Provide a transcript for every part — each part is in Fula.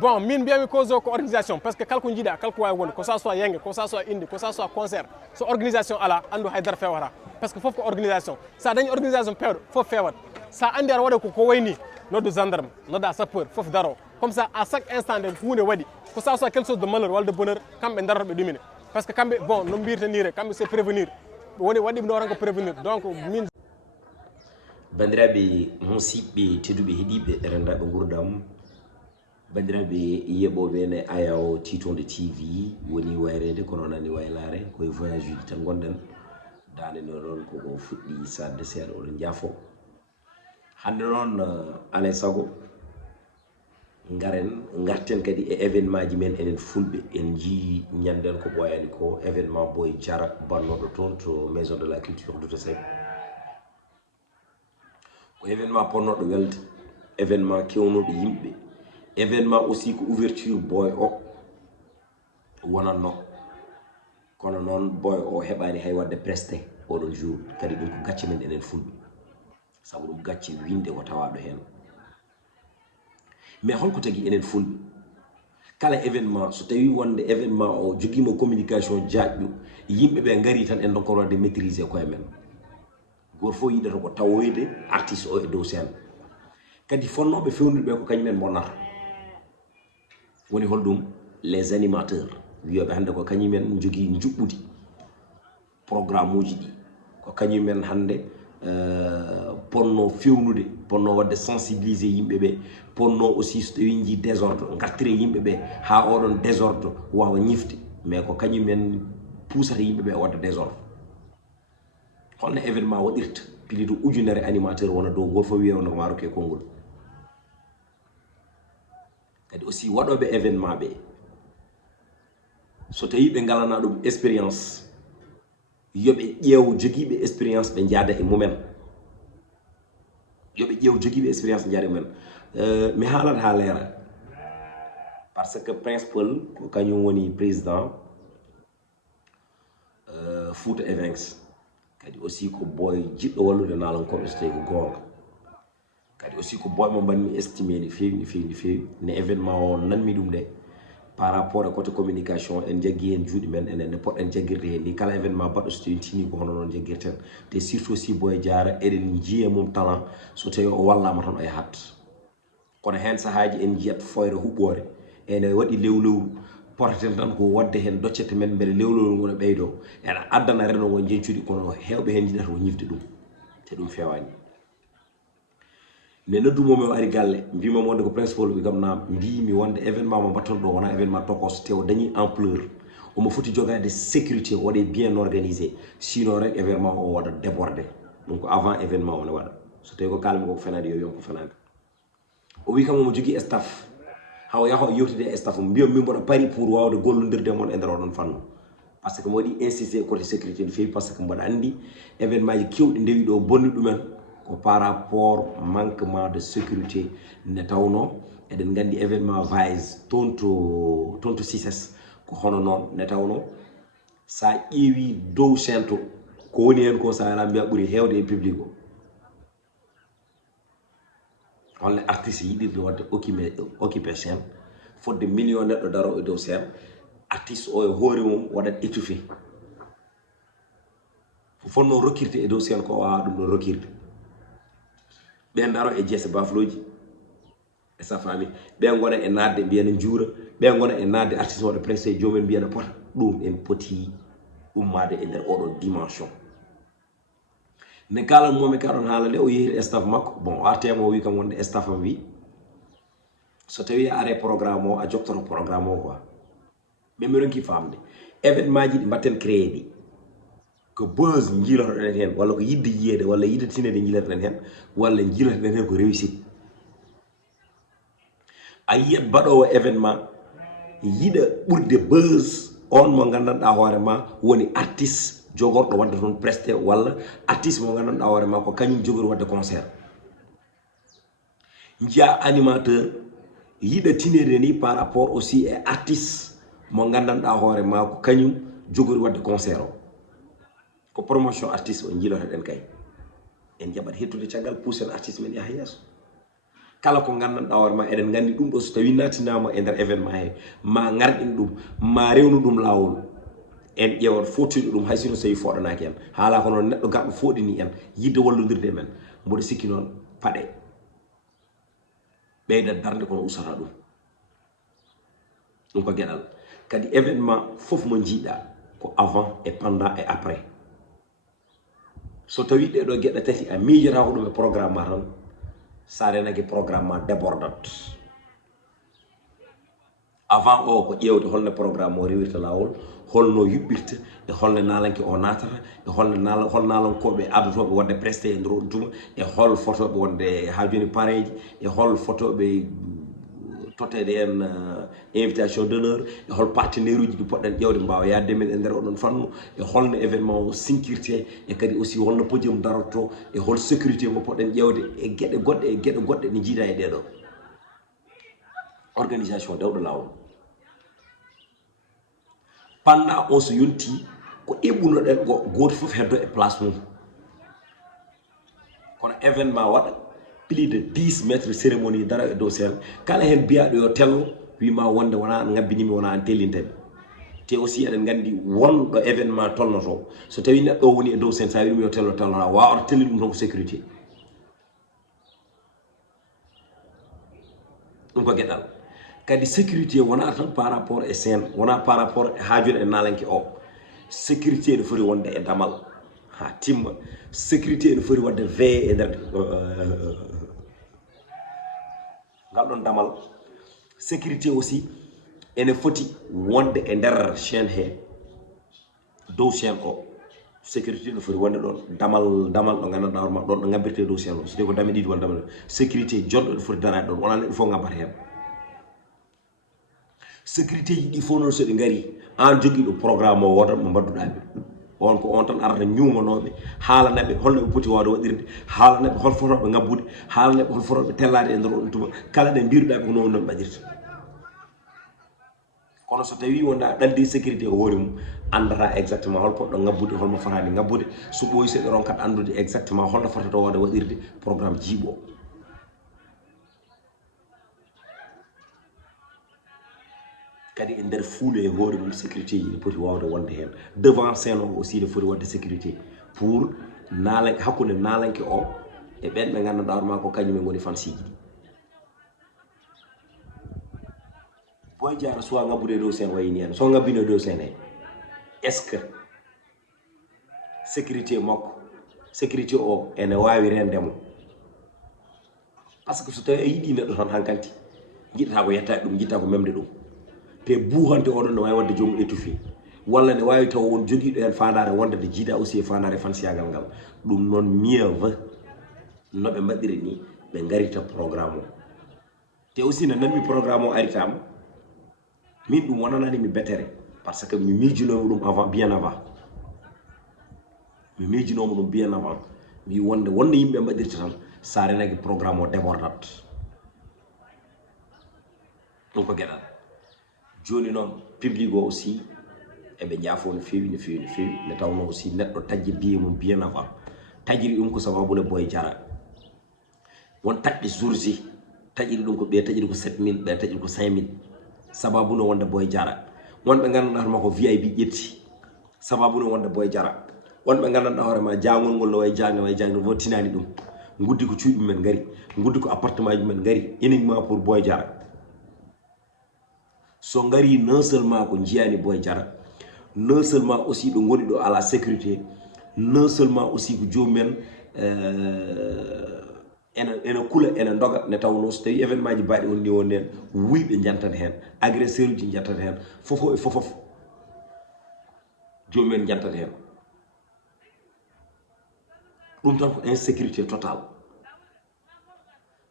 bon min mbiyami cause ko organisation parce que kalko jiiɗa kalko wawi wonde ko ça soit yenge ko ça soit inde ko ça soit concert so organisation ala andu haydara fewata parce que fof ko organisation sa dañi organisation pewɗo fof fewat sa andi aɗa waɗa ko wayni noddu gendarme nodda sapeur fof daro comme ça à chaque instant nde hunde waɗi ko ça soit quelque chose de malheur walla de bonheur kamɓe daroto ɓe ɗumine par ce que kamɓe bon no mbirtani re kamɓe c'est prévenir woni waɗiɓe ɗo tan ko prévenir donc min bandiraɓe musidɓe tedduɓe heeɗiɓe rendaɓe gurdam bandiraɓe yeɓoɓe ne ayaw titonde tv woni wayrede kono nani waylare koye voyage uji tan gonɗen dande no ɗon koko fuɗɗi sadde seeɗa oɗon jaafo hande noon alay saago garen garten kadi e événement ji men enen fulɓe en jii ñanden ko ɓoyani ko événement Boy Diara bannoɗo toon to maison de la culture Douta Seck ko événement ponnoɗo welde événement kewnoɗo yimɓe événement aussi ko ouverture Boy o wonanno kono noon Boy o heɓani hay wadde presté oɗon jour kadi ɗum ko gacce men enen fulɓe saabu ɗum gacce winde ko tawaɗo hen mais holko tagui enen fulɓe kala événement so tawi wonde événement o joguimo communication jaajƴo yimɓeɓe gari tan en donkorode maîtriser koye men goto fof yiɗata ko tawoyde artiste o e dow scène kadi fonnoɓe fewnirɓe ko kañumen bonnata woni holɗum les animateurs wiyoɓe hande ko kañumen jogui juɓɓudi programme uji ɗi ko kañumen hande ponno fewnude ponno wadde sensibiliser yimɓeɓe ponno aussi so tawi jii désordre gartire yimɓeɓe ha oɗon désordre wawa ñifde mais ko kañumen puusata yimɓeɓe wadde désordre holno événement waɗirta pili to ujunere animateur wona dow goto fof wiye wonko maroke konngol kadi aussi waɗoɓe événement ɓe so tawi ɓe galana ɗum expérience yoɓe ƴeew joguiɓe expérience ɓe jaada e mumen yoɓe ƴeew joguiɓe expérience jaada e mumen mi haalat ha leera par ce que principal ko kañum woni président Fouta Events kadi aussi ko Boy jiɗɗo wallude naalankoɓe so tawi ko goonga kadi aussi ko Boy mo mbanmi estimé ni feewi ni feewi ni feewi ne événement o nanmi ɗum de par rapport e côté communication en jaggui hen juuɗe men enen ne poɗɗen jaggirde hen ni kala événement baɗɗo so tawi tini ko hono noon jaggirten te surtout aussi Boy Diara eɗen jiiya mum talent so tawi o wallama tan o yahat kono hen sahaji en jiyat foyre huɓɓore ene waɗi lewlewru porten tan ko wadde hen doccete men beele lewlewru ngo ne ɓeydo ena addana reno ngo jencuɗi kono hewɓe hen jiɗata ko ñifde ɗum te ɗum fewani ne noddumomi o ari galle mbima wonde ko principal ɓe gam nam mbimi wonde événement mo mbatton ɗo wona événement tokos te o dañi ampleur omo foti jogade sécurité waɗe bien organisé sinon rek événement o waɗa débordé donc avant événement o ne waɗa so tawi ko kalmi koko fenade yo wiyon ko fenade o wi kam omo jogui staff haw yaho yewtide e staff mbiyam min mboɗo pari pour wawde gollodirde mon e nder oɗon fannu par ce que mo waɗi insisté côté sécurité no fewi par ce que mboɗo andi événement ji kewɗi ndewi ɗo bonni ɗumen ko par rapport manquement de sécurité ne tawno eɗen gandi événement vise toon to Cissés ko hono noon ne tawno sa ƴeewi dow sento ko woni hen ko sa ala mbiya ɓuuri hewde e public o holno artiste yiɗirde wadde occupé scène fodde million neɗɗo daro e dow scène artiste o e hoore mum waɗat étouffé fonno rokkirde e dow scène ko wawa ɗum ɗo rokkirde ɓen daro e jeese bafloji e sa fami ɓen gona e nadde mbiyana juura ɓen gona e nadde artiste waɗa pressé jomumen mbiyana pota ɗum en poti ummade e nder oɗon dimension ne kalan momi kaɗon haala nde o yehiri e staff makko bon o artema o wi kam wonde staff am wi so tawi a are programme o a joktoto programme o quoi mais mi ronki famde événement ji ɗi mbatten créé ɗi ko buzz jiilotoɗen hen walla ko yidde yiyede walla yidde tinede jiilotoɗen hen walla jiilotoɗen hen ko réussite a yiyat mbaɗowo événement yiɗa ɓurde buzz on mo gandanɗa hoorema woni artiste jogorɗo wadde toon presté walla artiste mo gandanɗa hoorema ko kañum jogori wadde concert jiya animateur yiɗa tinede ni par rapport aussi e artiste mo gandanɗa hoorema ko kañum jogori wadde concert o ko promotion artiste o jiilotoɗen kay en jaɓat hettude caggal poussen artiste men yaha yeeso kala ko gandanɗa hoore ma eɗen gandi ɗum ɗo so tawi natinama e nder événement he ma garɗin ɗum ma rewnu ɗum lawol en ƴewat fotiɗo ɗum hay sino so tawi foɗanaki en haala ko noon neɗɗo garɗo foɗini en yidde wallodirde men mboɗo sikki noon paɗe ɓeyda darde kono usata ɗum ko gueɗal kadi événement fof mo jiiɗa ko avant et pendant et après so tawi ɗeɗo gueɗe tati a miijotako ɗum e programme ma tan sa renaki programme ma débordat avant o ko ƴewde holno programme o rewirta lawol holno yuɓɓirta e holno nalanke o natata e hol nalankoɓe abdotoɓe wonde presté e nder on tuma e hol photoɓe wonde ha joni pareji e hol photoɓe totede en invitation d'honneur e hol partenaire uji ɗi poɗɗen ƴewde mbawa yadde men e nder oɗon fannu e holno événement o sinkirte e kadi aussi holno podium darotto e hol sécurité mo poɗɗen ƴewde e gueɗe goɗɗe ɗe jiida e ɗeɗo organisation dewɗo lawol pendant on so yonti ko eɓɓunoɗen goto foof heddo e place mum kono événement waɗa plus de 10 mètres cérémonie dara e dow sen kala hen biyaɗo yo tello wima wonde wona an ngabbinimi wona an tellintemi te aussi eɗen gandi wonɗo événement tolnoto so tawi neɗɗo o woni e dow sen sa wiɗum yo tello tellora wawata telli ɗum tan ko sécurité ɗum ko gueɗal kadi sécurité wona tan par rapport e sen wona par rapport e hajude e nalanke o sécurité ne foti wonde e damal ha timma sécurité ne foti wadde veille e nder ngal ɗon damal sécurité aussi ene foti wonde e nder chaîne he dow chaîne o sécurité ne foti wonde ɗon damal ɗo gandanɗa hoorema ɗon ɗo ngabbirte dow chaîne o so tawi ko dame ɗiɗi walla dame sécurité jonɗo ne foti darade ɗon wona neɗɗo fof ngabbata hen sécurité ji ɗi fof noon so ɗi gari an joguiɗo programme o wodat mo mbadduɗaɓe on ko on tan arata ñumanoɓe haalanaɓe holno ɓe poti wawde waɗirde haalanaɓe hol fotoɓe ngabbude haalanaɓe hol fotoɓe tellade e nder on tuma kala ɗe mbiruɗaɓe ko noon ɓaɗirta kono so tawi wonda ɗaldi sécurité o hoore mum andata exactement hol poɗɗo ngabbude holmo fotani ngabbude so ɓooyi seɗɗa ron kadi andude exactement holno fotata wawde waɗirde programme jiiɓo kadi e nder fuulo e hoore mum sécurité ji ne poti wawde wonde hen devant scène o aussi ne foti wadde sécurité pour nalanke hakkude nalanke o e ɓen ɓe gandanɗa hoorema ko kañumen goni fansiji ɗi Boy Diara soit ngabbude dow scène wayni hen so ngabbino dow scène he est ce que sécurité makko sécurité o ene wawi rendemo par ce que so tawi a yiiɗi neɗɗo tan hankanti jiɗata ko yettade ɗum jitta ko memde ɗum te buuhante oɗon ne wawi wadde joomum étouffé walla ne wawi taw won joguiɗo hen fandare wonde de jiida aussi e fandare fansiyagal ngal ɗum noon mieux veut noɓe mbaɗiri ni ɓe garita programme o te aussi ne nanmi programme o aritama min ɗum wonanani mi betere par ce que mi miijinomo ɗum avant bien avant mi miijinomo ɗum bien avant mi wonde yimɓe mbaɗirta tan sa renaki programme o débordat ɗum ko gueɗal joni noon public o aussi eɓe jaafo no fewi nde tawno aussi neɗɗo tajji biye mum bien avant tajiri ɗum ko sababune Boy Diara won taƴɗe jourji taƴiri ɗum ko ɓe taƴiri ko 7000 ɓe taƴiri ko 5000 sababune wonde Boy Diara wonɓe gandanɗa hoorema ko VIP ƴetti sababune wonde Boy Diara wonɓe gandanɗa hoorema jangol ngol no way jangi fo tinani ɗum guddi ko cuuɗi men gari guddi ko appartement ji men gari uniquement pour Boy Diara so ngari non seulement ko jiyani Boy Diara non seulement aussi ɗo goni ɗo à la sécurité non seulement aussi ko jomumen ene kula ene doga ne tawno so tawi événement ji mbaɗi on ni won hen wuyɓe jantat hen agresseur uji jantat hen fofo e fofof jomumen jantat hen ɗum tan ko insécurité totale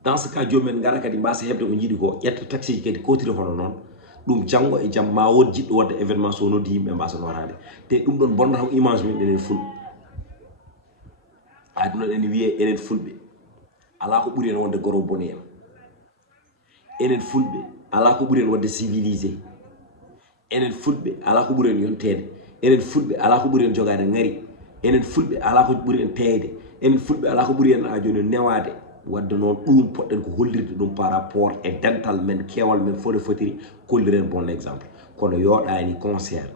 dans ce cas jomumen gara kadi mbasa hebde ko jiiɗi ko ƴetta taxi ji kadi kotiri hono noon ɗum janggo e jaam ma won jiɗɗo wadde événement so noddi yimɓe mbasa norade te ɗum ɗon bonnata ko image men enen fulɓe adi noon ene wiye enen fulɓe ala ko ɓuri en wonde goro boni en enen fulɓe ala ko ɓuri en wadde civilisé enen fulɓe ala ko ɓuri en yontede enen fulɓe ala ko ɓuri en jogade ngari enen fulɓe ala ko ɓuri en teyde enen fulɓe ala ko ɓuri en a joni newade wadde noon ɗum poɗɗen ko hollirde ɗum par rapport e dental men kewal men fode fotiri kolliren bon exemple kono yoɗani concert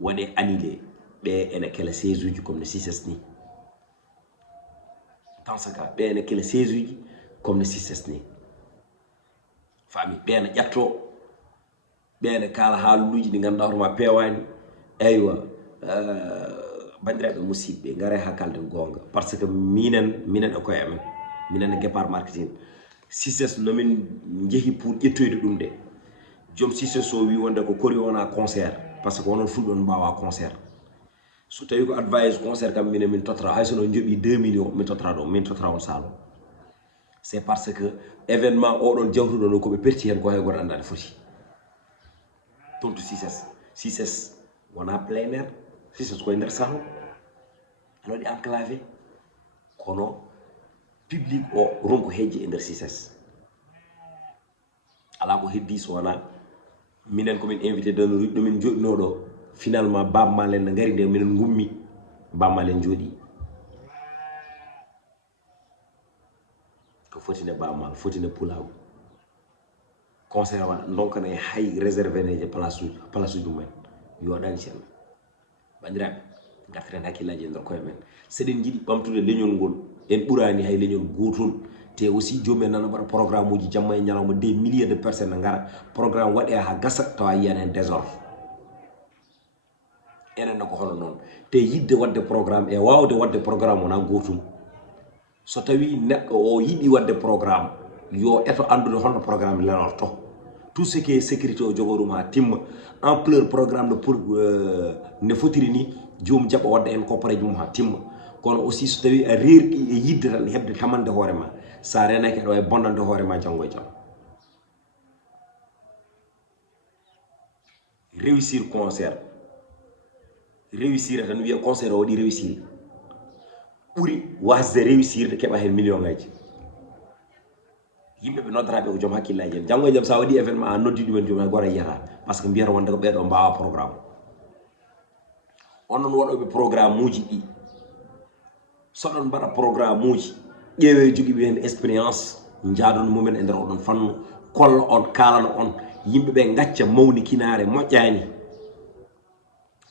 waɗe annulé ɓe ene kela 16 uji comme no sises ni dans ce cas ɓe ene kela 16 uji comme no sises ni fami ɓe ene ƴetto ɓe ene kala haaluji ɗi ganduɗa hoto ma pewani eywa bandiraɓe musidɓe gare ha kalden gonga par ce que minen e koye amen minen e départ marketing sises nomin jeehi pour ƴettoyde ɗum de joom sises o wi wonde ko kori wona concert par ce que wonon fulɓe on mbawa concert so tawi ko advice concert kam minen min tottata hay sono jooɓi 2 millions min tottata ɗum min tottata on salo c'est parce que événement oɗon jawtuɗon koɓe perti hen ko hay goto andani foti toon to sises wona plein air sises koye nder saho ana waɗi enclavé kono public o ronko heeji e nder sises ala ko heddi so wona minen komin invité ɗomin joɗinoɗo finalement bammalen ne gari nde minen gummi bammalen jooɗi ko fotine bammal fotine pulago concert waɗa donkana e hay réservé neje place uji mumen yoɗani ceerno bandiraɓe gartiren hakkillaji e nder koye men seɗen jiiɗi ɓamtude leñol ngol en ɓurani hay leñol gotol te aussi joomumen nana mbaɗa programme uji jamma e ñalawma des milliers de personnes ne gara programme waɗe ha gasa tawa yiyani hen désordre enenne ko hono noon te yidde wadde programme e wawde wadde programme wona gotum so tawi neɗɗo o yiɗi wadde programme yo eto andude holno programme lenorto tout ce qui est sécurité o jogo ɗum ha timma ampleur programme no pour ne fotiri ni joomum jaɓa wadde en copareji mum ha timma kono aussi so tawi a reerɗi e yidde tan hebde tamande hoore ma sa renaki aɗa wawi bonnande hoore ma janggo e jaam réussir concert réussir tan wiya concert o waɗi réussir ɓuri wasde réussir de keɓa hen million ngaji yimɓe ɓe noddataɓe ko joom hakkillaji en janggo e jaam sa waɗi événement a noddi ɗumen joom hay goto yiyata par ce que mbiyata wonde ko ɓeɗo mbawa programme onon waɗoɓe programme uji ɗi soɗon mbaɗa programme uji ƴeewe joguiɓe hen expérience jaadon mumen e nder oɗon fannu kolla on kalana on yimɓeɓe gacca mawnikinare moƴƴani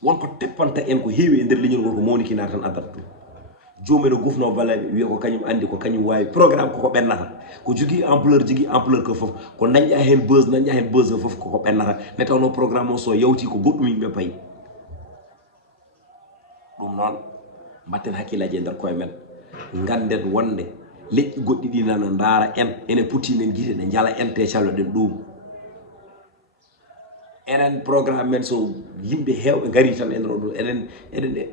wonko teppanta en ko heewi e nder leñol ngol ko mawnikinare tan addata ɗum joomen o gufno balaɓe wiya ko kañum andi ko kañum wawi programme koko ɓennata ko jogui ampleur ko foof ko dañƴa hen buse foof koko ɓennata nde tawno programme o so yawti ko goɗɗum yimɓe paayi ɗum noon mbatten hakkillaji e nder koye men ganden wonde leƴƴi goɗɗi ɗi nana daara en ene putti men guite ɗe jala en te calloɗen ɗum enen programme men so yimɓe hewɓe gari tan e nder ɗum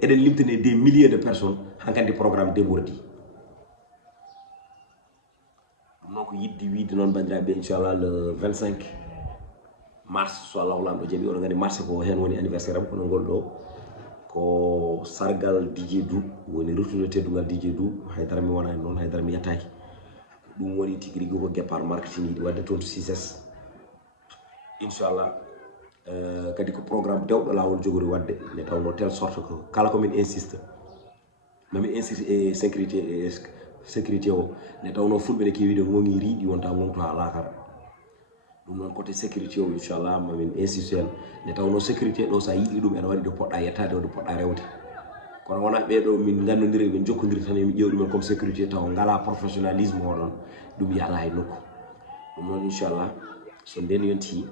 eɗen limtane des milliers de personnes hankkandi programme débordi ɗum noon ko yidde wiide noon bandiraɓe inchallah le 25 mars so allahu lamɗo jaaɓi oɗon gandi mars ko hen woni anniversaire am kono ngol ɗo ko sargal DJ Dou woni retourde teddugal DJ Dou haydara mi wona hen noon haydara mi yettaki ɗum woni tigui rigui ko départ marketing yiɗi wadde toon to 6S inchallah kadi ko programme dewɗo lawol jogori wadde nde tawno telle sorte que kala komin insiste mami insiste e sécurité o nde tawno fulɓe ne kewi de gongi riiɗi wonta gonto ha lakara ɗum noon côté sécurité o inchallah mamin insiste hen nde tawno sécurité ɗo sa yiiɗi ɗum ene waɗi ɗo poɗɗa yettade o ɗo poɗɗa rewde kono wona ɓeɗo min gandodiri min jokkodiri tan mi ƴeew ɗumen comme sécurité taw ngala professionnalisme oɗon ɗum yata hay nokku ɗum noon inchallah so nden yonti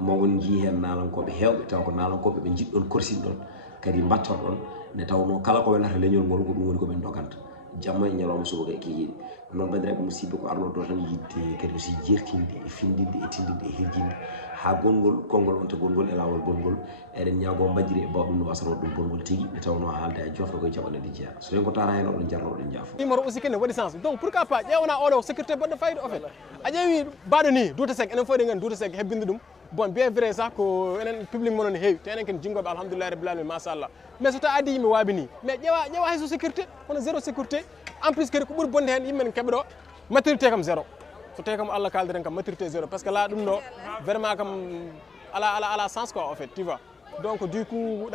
mawon jii hen nalankoɓe hewɓe taw ko nalankoɓe ɓe jiɗɗon korsinɗon kadi mbattorɗon nde tawno kala ko welata leñol ngol ko ɗum woni koɓen doganta jamma e ñalawma subaka e kikiɗe noon bandiraɓe musidɓe ko arno ɗo tan yidde kadi aussi jertinde e findinde e tindinde e herjinde ha gongol konngol on to gongol e lawol gongol eɗen ñaago mbajjiri e bawɗum no wasano ɗum gongol tigui nde tawno haalde a jofta koye jaɓane ɗe jeeya so hen ko tara hen oɗon jarno ɗon jaafo numéro aussi kene waɗi sens donc pourquoi pas ƴewna oɗo sécurité baɗɗo fayida o fait a ƴeewi baɗo ni Douta Seck enen fof eɗen gandi Douta Seck hebbinde ɗum bon bien vrai ça ko enen public monon heewi te enen ken jinggoɓe alhamdoulillahi rabbil alamin machallah mais so tawi addi yimɓe waabi ni mais ƴeewa hayso sécurité hono zéro sécurité en plus kadi ko ɓuuri bonde hen yimɓe ne keɓa ɗo maturité kam zéro so tawi kam Allah kaldiren kam maturité zéro parce que là ɗum ɗo vraiment kam ala sens quoi en fait tu vois donc du coup